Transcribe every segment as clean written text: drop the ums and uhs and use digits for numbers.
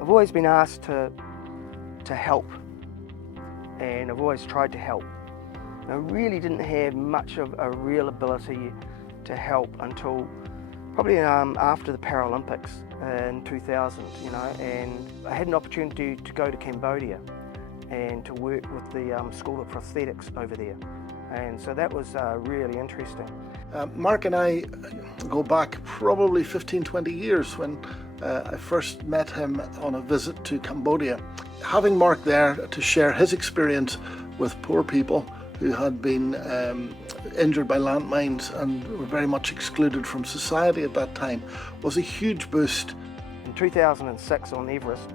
I've always been asked to help, and I've always tried to help. I really didn't have much of a real ability to help until probably after the Paralympics in 2000, and I had an opportunity to go to Cambodia and to work with the School of Prosthetics over there, and so that was really interesting. Mark and I go back probably 15-20 years when I first met him on a visit to Cambodia. Having Mark there to share his experience with poor people who had been injured by landmines and were very much excluded from society at that time was a huge boost. In 2006 on Everest,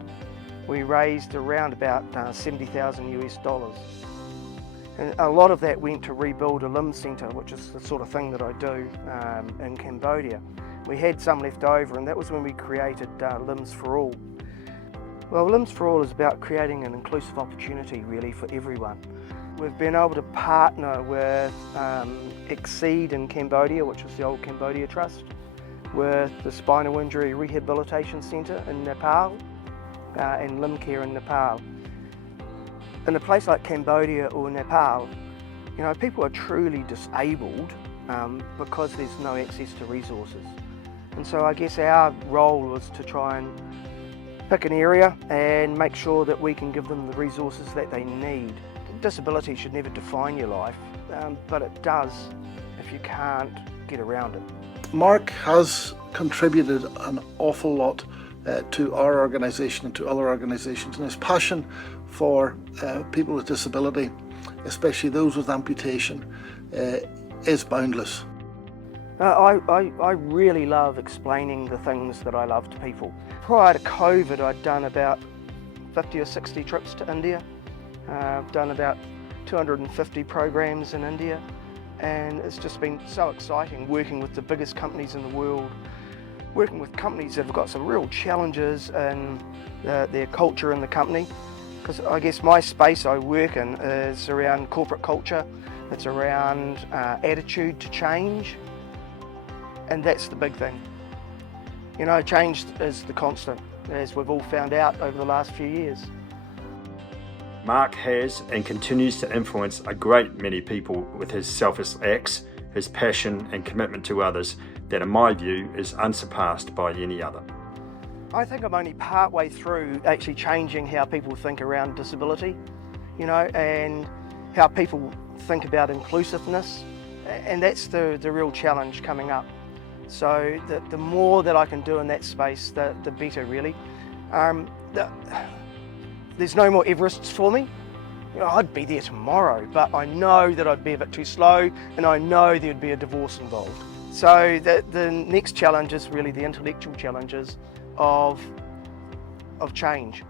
we raised around about 70,000 US dollars. And a lot of that went to rebuild a limb centre, which is the sort of thing that I do in Cambodia. We had some left over, and that was when we created Limbs for All. Well, Limbs for All is about creating an inclusive opportunity really for everyone. We've been able to partner with Exceed in Cambodia, which is the old Cambodia Trust, with the Spinal Injury Rehabilitation Centre in Nepal, and Limb Care in Nepal. In a place like Cambodia or Nepal, people are truly disabled because there's no access to resources. And so I guess our role was to try and pick an area and make sure that we can give them the resources that they need. Disability should never define your life, but it does if you can't get around it. Mark has contributed an awful lot to our organisation and to other organisations, and his passion for people with disability, especially those with amputation, is boundless. I really love explaining the things that I love to people. Prior to COVID, I'd done about 50 or 60 trips to India. I've done about 250 programs in India, and it's just been so exciting working with the biggest companies in the world, working with companies that have got some real challenges in their culture in the company. Because I guess my space I work in is around corporate culture, it's around attitude to change, and that's the big thing. Change is the constant, as we've all found out over the last few years. Mark has and continues to influence a great many people with his selfless acts, his passion and commitment to others that in my view is unsurpassed by any other. I think I'm only part way through actually changing how people think around disability, and how people think about inclusiveness, and that's the real challenge coming up. So the more that I can do in that space, the better really. There's no more Everests for me. I'd be there tomorrow, but I know that I'd be a bit too slow, and I know there'd be a divorce involved. So the next challenge is really the intellectual challenges of change.